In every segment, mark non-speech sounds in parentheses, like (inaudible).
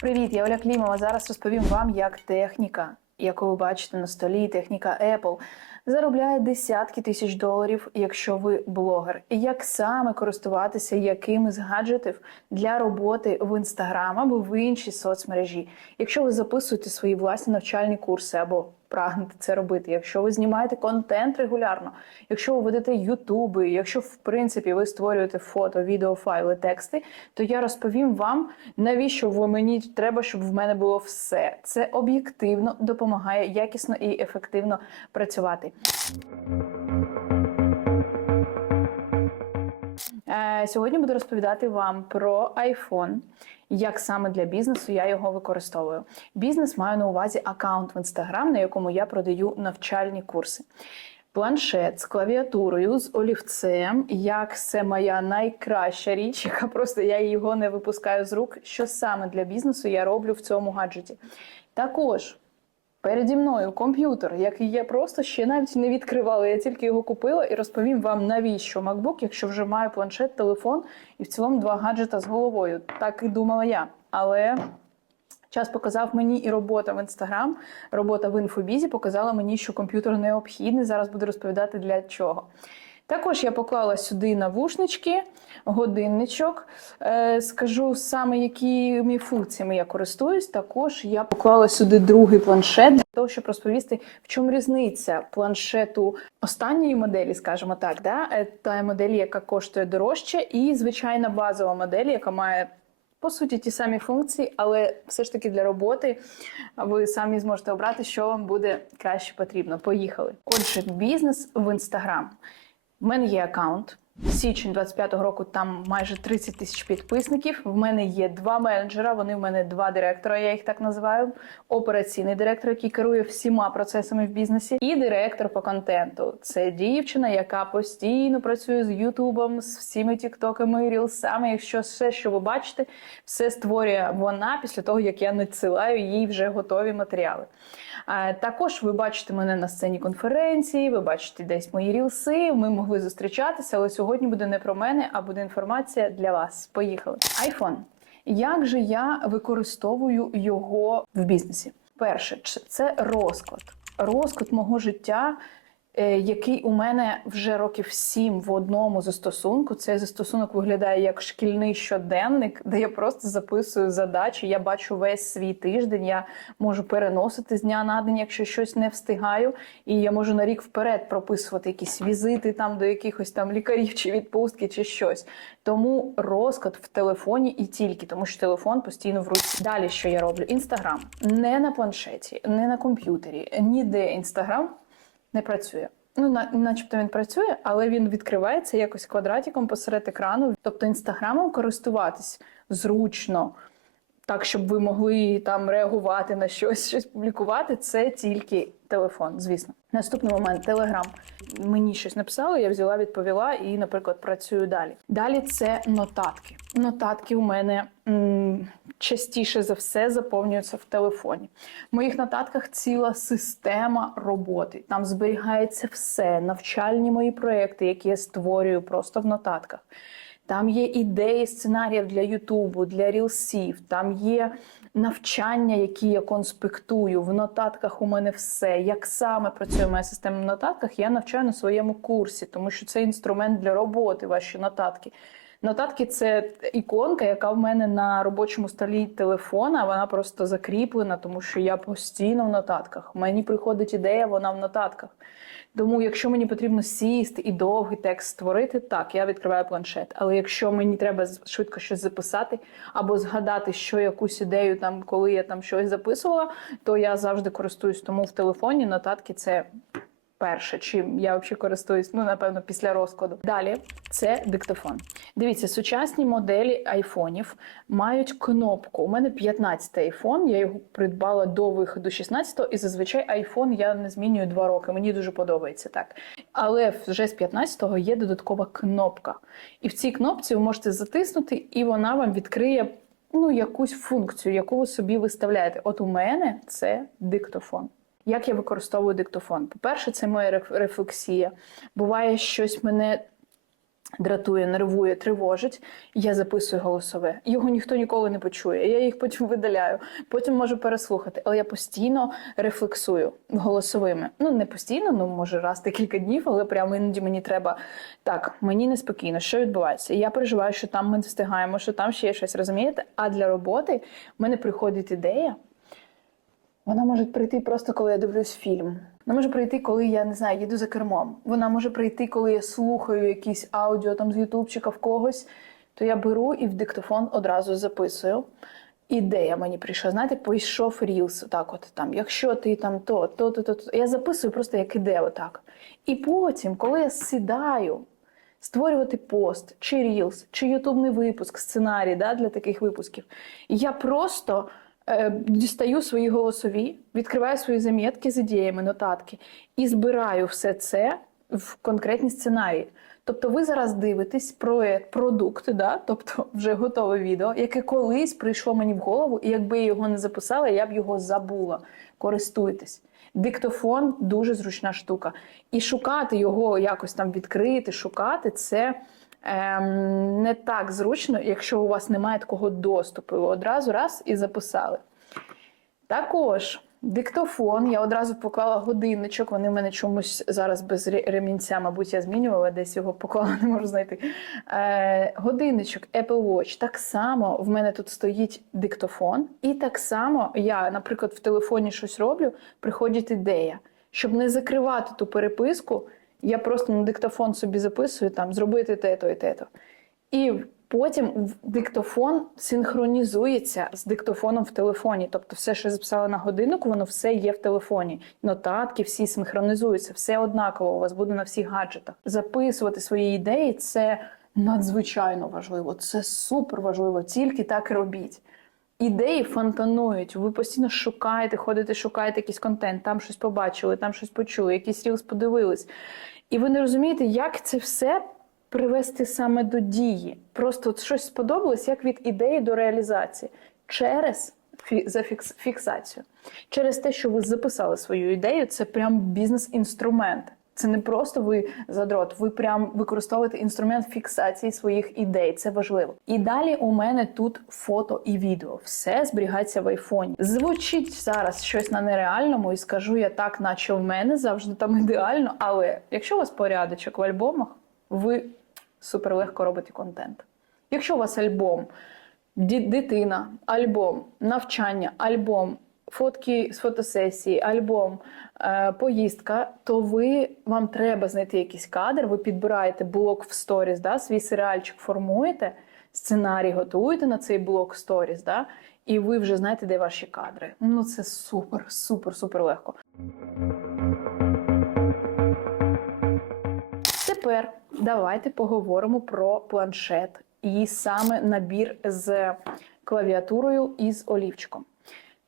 Привіт, я Оля Клімова. Зараз розповім вам, як техніка, яку ви бачите на столі, техніка Apple, заробляє десятки тисяч доларів, якщо ви блогер. І як саме користуватися якими з гаджетів для роботи в Instagram або в іншій соцмережі. Якщо ви записуєте свої власні навчальні курси або прагнете це робити, якщо ви знімаєте контент регулярно, якщо ви ведете ютуби, якщо в принципі ви створюєте фото, відео, файли, тексти, то я розповім вам, навіщо ви мені треба, щоб в мене було все. Це об'єктивно допомагає якісно і ефективно працювати. Е, Сьогодні буду розповідати вам про iPhone, як саме для бізнесу я його використовую. Бізнес маю на увазі аккаунт в інстаграм, на якому я продаю навчальні курси. Планшет з клавіатурою, з олівцем, як це моя найкраща річ, яка просто я його не випускаю з рук. Що саме для бізнесу я роблю в цьому гаджеті? Також переді мною комп'ютер, який я просто ще навіть не відкривала. Я тільки його купила і розповім вам, навіщо MacBook, якщо вже маю планшет, телефон і в цілому два гаджета з головою. Так і думала я. Але час показав мені і робота в інстаграм, робота в інфобізі показала мені, що комп'ютер необхідний. Зараз буду розповідати для чого. Також я поклала сюди навушнички, годинничок. Е, скажу саме, якими функціями я користуюсь. Також я поклала сюди другий планшет для того, щоб розповісти, в чому різниця планшету останньої моделі, скажімо так, да? е, та моделі, яка коштує дорожче, і звичайна базова модель, яка має. По суті, ті самі функції, але все ж таки для роботи ви самі зможете обрати, що вам буде краще потрібно. Поїхали. Отже, бізнес в інстаграм. В мене є аккаунт. Січень 25-го року там майже 30 тисяч підписників. В мене є два менеджера. Вони в мене два директора. Я їх так називаю. Операційний директор, який керує всіма процесами в бізнесі, і директор по контенту. Це дівчина, яка постійно працює з Ютубом, з всіми тіктоками, рілсами. Якщо все, що ви бачите, все створює вона після того, як я надсилаю їй вже готові матеріали. А, Також ви бачите мене на сцені конференції, ви бачите десь мої рілси. Ми могли зустрічатися, але сьогодні буде не про мене, а буде інформація для вас. Поїхали. Айфон. Як же я використовую його в бізнесі? Перше, це розклад. Розклад мого життя, е, який у мене вже років сім в одному застосунку. Цей застосунок виглядає як шкільний щоденник, де я просто записую задачі. Я бачу весь свій тиждень. Я можу переносити з дня на день, якщо щось не встигаю. І я можу на рік вперед прописувати якісь візити там до якихось там лікарів чи відпустки, чи щось. Тому розклад в телефоні і тільки, тому що телефон постійно в руці. Далі що я роблю? Інстаграм не на планшеті, не на комп'ютері, ніде інстаграм не працює. Ну, на, начебто він працює, але він відкривається якось квадратиком посеред екрану. Тобто інстаграмом користуватись зручно, так, щоб ви могли там реагувати на щось, щось публікувати. Це тільки телефон, звісно. Наступний момент телеграм. Мені щось написали, я взяла, відповіла і, наприклад, працюю далі. Далі це нотатки. Нотатки у мене м, частіше за все заповнюються в телефоні. В моїх нотатках ціла система роботи. Там зберігається все, навчальні мої проекти, які я створюю просто в нотатках. Там є ідеї сценаріїв для Ютубу, для рілсів, там є навчання, які я конспектую. В нотатках у мене все. Як саме працює моя система в нотатках, я навчаю на своєму курсі, тому що це інструмент для роботи, ваші нотатки. Нотатки це іконка, яка в мене на робочому столі телефона. Вона просто закріплена, тому що я постійно в нотатках. Мені приходить ідея, вона в нотатках. Тому, якщо мені потрібно сісти і довгий текст створити, так я відкриваю планшет. Але якщо мені треба швидко щось записати або згадати, що якусь ідею там, коли я там щось записувала, то я завжди користуюсь. Тому в телефоні нотатки це перше, чим я взагалі користуюсь, ну напевно, після розкладу. Далі це диктофон. Дивіться, сучасні моделі айфонів мають кнопку. У мене 15 айфон, я його придбала до виходу 16-го, і зазвичай айфон я не змінюю 2 роки. Мені дуже подобається так. Але вже з 15-го є додаткова кнопка. І в цій кнопці ви можете затиснути, і вона вам відкриє ну, якусь функцію, яку ви собі виставляєте. От у мене це диктофон. Як я використовую диктофон? По-перше, це моя рефлексія. Буває, щось мене дратує, нервує, тривожить, я записую голосове. Його ніхто ніколи не почує. Я їх потім видаляю, потім можу переслухати. Але я постійно рефлексую голосовими. Ну не постійно, ну може раз декілька днів, але прямо іноді мені треба так, мені неспокійно, що відбувається. І я переживаю, що там ми не встигаємо, що там ще є щось, розумієте? А для роботи в мене приходить ідея. Вона може прийти просто коли я дивлюсь фільм. Вона може прийти, коли я не знаю, їду за кермом. Вона може прийти, коли я слухаю якісь аудіо там з Ютубчика в когось. То я беру і в диктофон одразу записую. Ідея мені прийшла. Знаєте, пішов рілс. Так, от там, якщо ти там то, то, то, то, то. Я записую просто як іде, отак. І потім, коли я сідаю створювати пост, чи рілс, чи ютубний випуск, сценарій да, для таких випусків, я просто дістаю свої голосові, відкриваю свої замітки з ідеями, нотатки і збираю все це в конкретні сценарії. Тобто ви зараз дивитесь проєкт, продукт, да? тобто вже готове відео, яке колись прийшло мені в голову, і якби я його не записала, я б його забула. Користуйтесь. Диктофон дуже зручна штука. І шукати його якось там відкрити, шукати це ем, не так зручно, якщо у вас немає такого доступу. Ви одразу раз і записали. Також диктофон. Я одразу поклала годинничок. Вони в мене чомусь зараз без ремінця, мабуть, я змінювала, десь його поклала, (laughs) не можу знайти. Е, годинничок Apple Watch. Так само в мене тут стоїть диктофон. І так само я, наприклад, в телефоні щось роблю, приходить ідея. Щоб не закривати ту переписку, я просто на диктофон собі записую там зробити те-то і те-то. І потім диктофон синхронізується з диктофоном в телефоні. Тобто, все, що я записала на годиннику, воно все є в телефоні. Нотатки всі синхронізуються, все однаково у вас буде на всіх гаджетах. Записувати свої ідеї це надзвичайно важливо. Це супер важливо. Тільки так і робіть. Ідеї фонтанують. Ви постійно шукаєте, ходите, шукаєте якийсь контент, там щось побачили, там щось почули, якийсь рілс подивились. І ви не розумієте, як це все привести саме до дії. Просто щось сподобалось, як від ідеї до реалізації через фі- фіксацію. Через те, що ви записали свою ідею, це прям бізнес-інструмент. Це не просто ви задрот, ви прям використовуєте інструмент фіксації своїх ідей. Це важливо. І далі у мене тут фото і відео. Все зберігається в айфоні. Звучить зараз щось на нереальному, і скажу я так, наче в мене завжди там ідеально. Але якщо у вас порядочок в альбомах, ви суперлегко робите контент. Якщо у вас альбом, дитина, альбом, навчання, альбом, фотки з фотосесії, альбом, е, поїздка, то ви вам треба знайти якийсь кадр, ви підбираєте блок в сторіс, да, свій серіальчик формуєте, сценарій готуєте на цей блок сторіс, да, і ви вже знаєте, де ваші кадри. Ну це супер, супер, супер легко. Тепер давайте поговоримо про планшет і саме набір з клавіатурою і з олівчиком.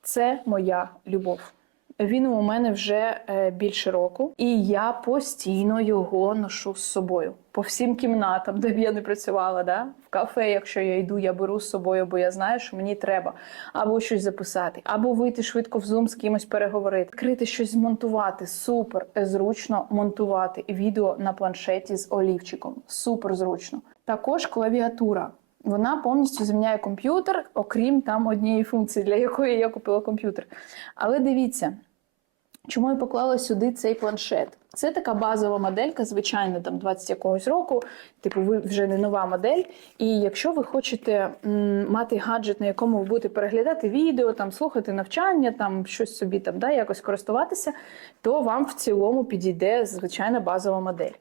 Це моя любов. Він у мене вже е, більше року, і я постійно його ношу з собою по всім кімнатам, де б я не працювала. Да? В кафе, якщо я йду, я беру з собою, бо я знаю, що мені треба або щось записати, або вийти швидко в Zoom з кимось переговорити, крити щось змонтувати. Супер зручно монтувати відео на планшеті з олівчиком. Супер зручно. Також клавіатура. Вона повністю заміняє комп'ютер, окрім там однієї функції, для якої я купила комп'ютер. Але дивіться, чому я поклала сюди цей планшет. Це така базова моделька, звичайно, там 20 якогось року, типу, ви вже не нова модель. І якщо ви хочете м, мати гаджет, на якому ви будете переглядати відео, там слухати навчання, там щось собі там да, якось користуватися, то вам в цілому підійде звичайна базова модель.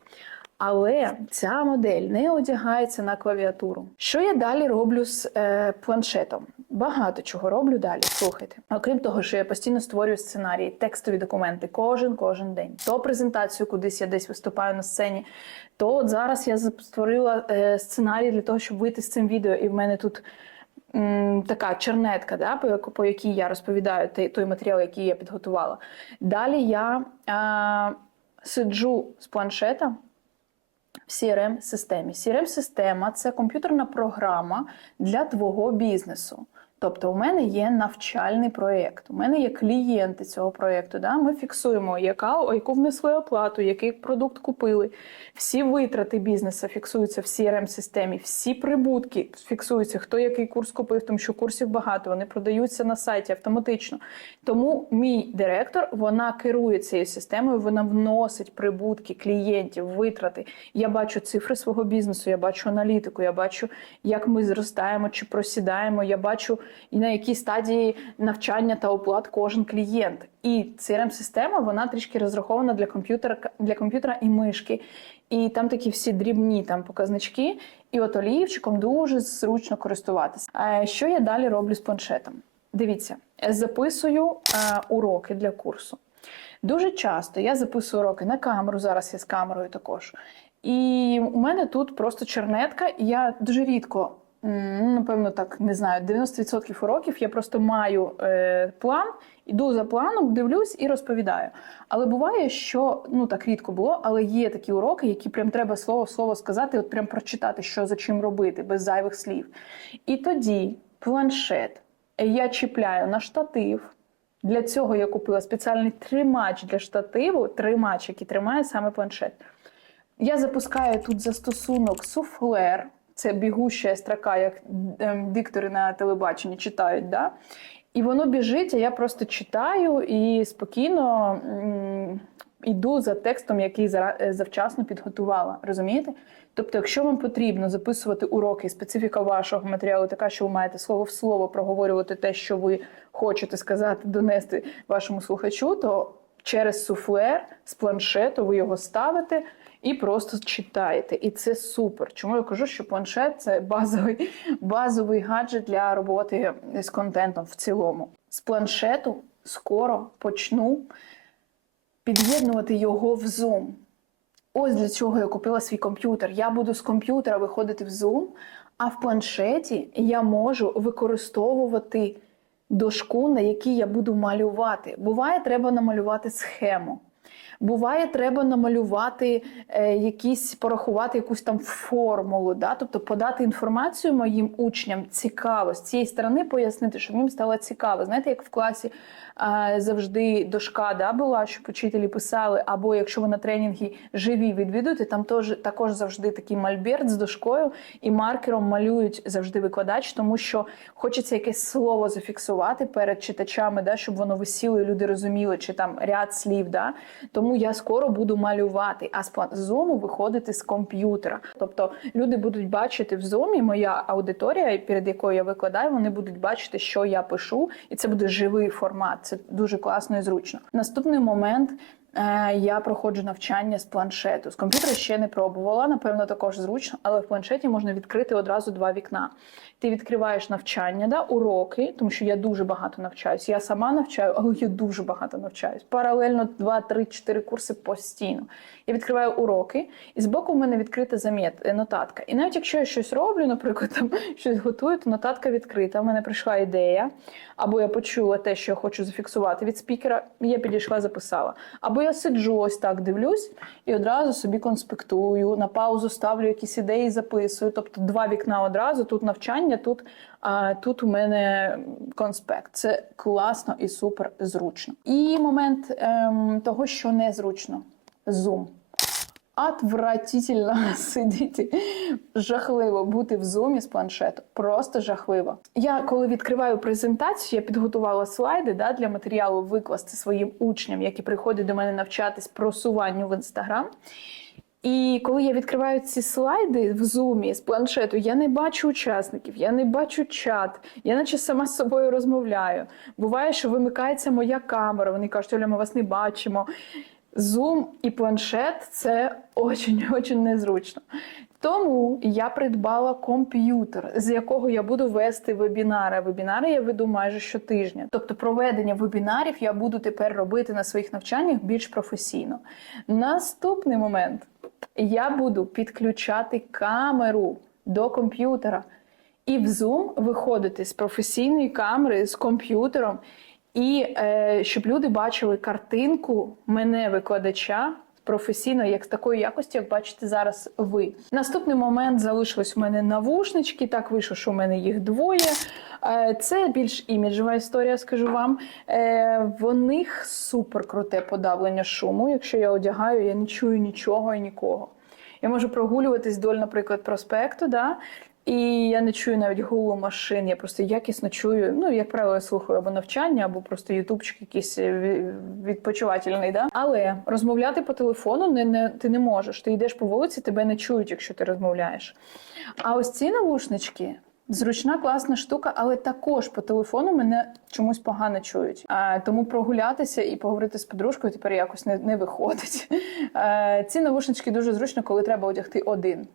Але ця модель не одягається на клавіатуру. Що я далі роблю з е, планшетом? Багато чого роблю далі. Слухайте. Окрім того, що я постійно створюю сценарії, текстові документи кожен кожен день. То презентацію кудись я десь виступаю на сцені. То от зараз я створила е, сценарій для того, щоб вийти з цим відео, і в мене тут. Така чернетка, да, по, по якій я розповідаю той, той матеріал, який я підготувала. Далі я а, сиджу з планшета в CRM-системі. CRM-система це комп'ютерна програма для твого бізнесу. Тобто, у мене є навчальний проєкт, у мене є клієнти цього проєкту. Да? Ми фіксуємо, яка, яку внесли оплату, який продукт купили. Всі витрати бізнесу фіксуються в crm системі всі прибутки фіксуються, хто який курс купив, тому що курсів багато, вони продаються на сайті автоматично. Тому мій директор вона керує цією системою, вона вносить прибутки клієнтів, витрати. Я бачу цифри свого бізнесу, я бачу аналітику, я бачу, як ми зростаємо чи просідаємо. Я бачу і на якій стадії навчання та оплат кожен клієнт. І crm система вона трішки розрахована для комп'ютера для комп'ютера і мишки. І там такі всі дрібні там показнички. І от олівчиком дуже зручно користуватися. Що я далі роблю з планшетом? Дивіться, записую е, уроки для курсу. Дуже часто я записую уроки на камеру, зараз я з камерою також. І у мене тут просто чернетка, і я дуже рідко, напевно, так не знаю, 90% уроків я просто маю е, план, іду за планом, дивлюсь і розповідаю. Але буває, що ну так рідко було, але є такі уроки, які прям треба слово в слово сказати, от прям прочитати, що за чим робити, без зайвих слів. І тоді планшет я чіпляю на штатив. Для цього я купила спеціальний тримач для штативу, тримач, який тримає саме планшет. Я запускаю тут застосунок суфлер, це бігуща строка, як ем, диктори на телебаченні читають. Да? І воно біжить, а я просто читаю і спокійно йду за текстом, який е, завчасно підготувала. Розумієте? Тобто, якщо вам потрібно записувати уроки, специфіка вашого матеріалу така, що ви маєте слово в слово проговорювати те, що ви хочете сказати, донести вашому слухачу, то через суфлер з планшету ви його ставите і просто читаєте. І це супер. Чому я кажу, що планшет це базовий, базовий гаджет для роботи з контентом в цілому. З планшету скоро почну під'єднувати його в Zoom. Ось для чого я купила свій комп'ютер. Я буду з комп'ютера виходити в Zoom, а в планшеті я можу використовувати дошку, на якій я буду малювати. Буває, треба намалювати схему. Буває, треба намалювати е, якісь, порахувати якусь там формулу, да? тобто подати інформацію моїм учням цікаво, з цієї сторони пояснити, щоб їм стало цікаво. Знаєте, як в класі завжди дошка да, була, щоб учителі писали, або якщо ви на тренінгі живі відвідуєте, там теж, також завжди такий мольберт з дошкою і маркером малюють завжди викладач, тому що хочеться якесь слово зафіксувати перед читачами, да, щоб воно висіло і люди розуміли, чи там ряд слів. Да? Тому я скоро буду малювати, а з зуму виходити з комп'ютера. Тобто люди будуть бачити в зумі, моя аудиторія, перед якою я викладаю, вони будуть бачити, що я пишу, і це буде живий формат. Це дуже класно і зручно. Наступний момент. е, Я проходжу навчання з планшету. З комп'ютера ще не пробувала, напевно, також зручно, але в планшеті можна відкрити одразу два вікна. Ти відкриваєш навчання, да, уроки, тому що я дуже багато навчаюсь. Я сама навчаю, але я дуже багато навчаюсь. Паралельно 2, 3, 4 курси постійно. Я відкриваю уроки, і збоку в мене відкрита заміт, е, нотатка. І навіть якщо я щось роблю, наприклад, там (laughs) щось готую, то нотатка відкрита. У мене прийшла ідея, або я почула те, що я хочу зафіксувати від спікера, і я підійшла, записала. Або я сиджу ось так, дивлюсь і одразу собі конспектую, на паузу ставлю якісь ідеї, записую. Тобто два вікна одразу, тут навчання, тут, а, тут у мене конспект. Це класно і супер зручно. І момент ем, того, що незручно. Zoom. Отвратительно (laughs) сидіти. Жахливо бути в зумі з планшету. Просто жахливо. Я коли відкриваю презентацію, я підготувала слайди да, для матеріалу викласти своїм учням, які приходять до мене навчатись просуванню в інстаграм. І коли я відкриваю ці слайди в зумі з планшету, я не бачу учасників, я не бачу чат, я наче сама з собою розмовляю. Буває, що вимикається моя камера. Вони кажуть, Оля, ми вас не бачимо. Zoom і планшет це очень-очень (laughs) незручно. Тому я придбала комп'ютер, з якого я буду вести вебінари. Вебінари я веду майже щотижня. Тобто, проведення вебінарів я буду тепер робити на своїх навчаннях більш професійно. Наступний момент я буду підключати камеру до комп'ютера і в Zoom виходити з професійної камери з комп'ютером. І е, щоб люди бачили картинку мене, викладача, професійно, як з такої якості, як бачите зараз ви. Наступний момент залишились у мене навушнички. Так вийшло, що у мене їх двоє. Е, Це більш іміджева історія, скажу вам. Е, В них супер круте подавлення шуму. Якщо я одягаю, я не чую нічого і нікого. Я можу прогулюватись вдоль, наприклад, проспекту, да? і я не чую навіть гулу машин. Я просто якісно чую. Ну, як правило, я слухаю або навчання, або просто ютубчик якийсь е, відпочивательний. Да? Але розмовляти по телефону не, не, ти не можеш. Ти йдеш по вулиці, тебе не чують, якщо ти розмовляєш. А ось ці навушнички. Зручна, класна штука, але також по телефону мене чомусь погано чують. А, тому прогулятися і поговорити з подружкою тепер якось не, не виходить. А, (laughs) ці навушнички дуже зручно, коли треба одягти один.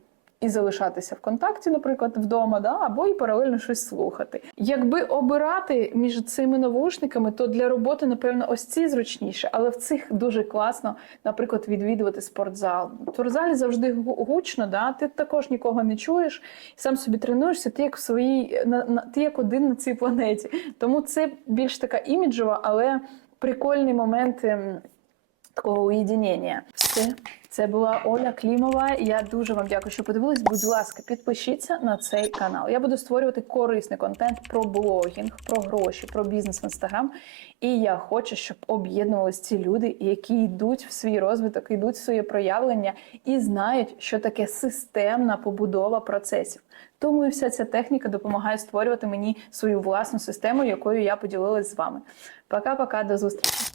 І залишатися в контакті, наприклад, вдома, да? або і паралельно щось слухати. Якби обирати між цими навушниками, то для роботи, напевно, ось ці зручніше, але в цих дуже класно, наприклад, відвідувати спортзал. В завжди гучно, да? ти також нікого не чуєш, сам собі тренуєшся, ти як в своїй на, на ти як один на цій планеті. Тому це більш така іміджева, але прикольний момент. ем, Такого уєдинення. Все, це була Оля Клімова. Я дуже вам дякую, що подивились. Будь ласка, підпишіться на цей канал. Я буду створювати корисний контент про блогінг, про гроші, про бізнес в інстаграм. І я хочу, щоб об'єднувалися ці люди, які йдуть в свій розвиток, йдуть в своє проявлення і знають, що таке системна побудова процесів. Тому і вся ця техніка допомагає створювати мені свою власну систему, якою я поділилась з вами. Пока-пока, до зустрічі.